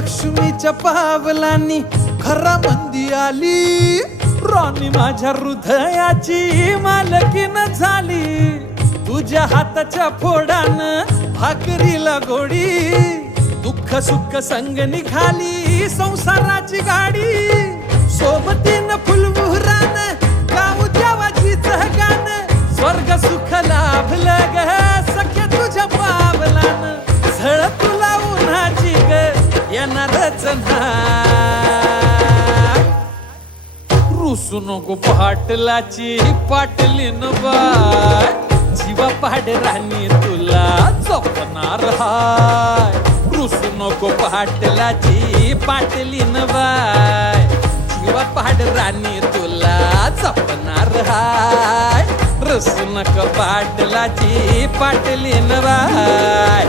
लक्ष्मीच्या पावलांनी खरा मंदी आली, राणी माझ्या हृदयाची मालकीन झाली. तुझ्या हाताच्या फोडानं भाकरीला गोडी, दुःख सुख संग निघाली संसाराची गाडी. सोबतीनं फुलमुहरानं गाऊ देवाचीच गाण, स्वर्ग सुख लाभलं ग सख्या तुझ्या पावलानं. झळ तुला उन्हाची ग येणारच नाही, रुसू नको पाटलाची पाटलीन बाय. जीवा पाड राणी तुला जपणार हाय, रुसू नको पाटलाची पाटलीन बाय. जीवा पाड राणी तुला जपणार हाय, रुसू नको पाटलाची पाटलीन बाय.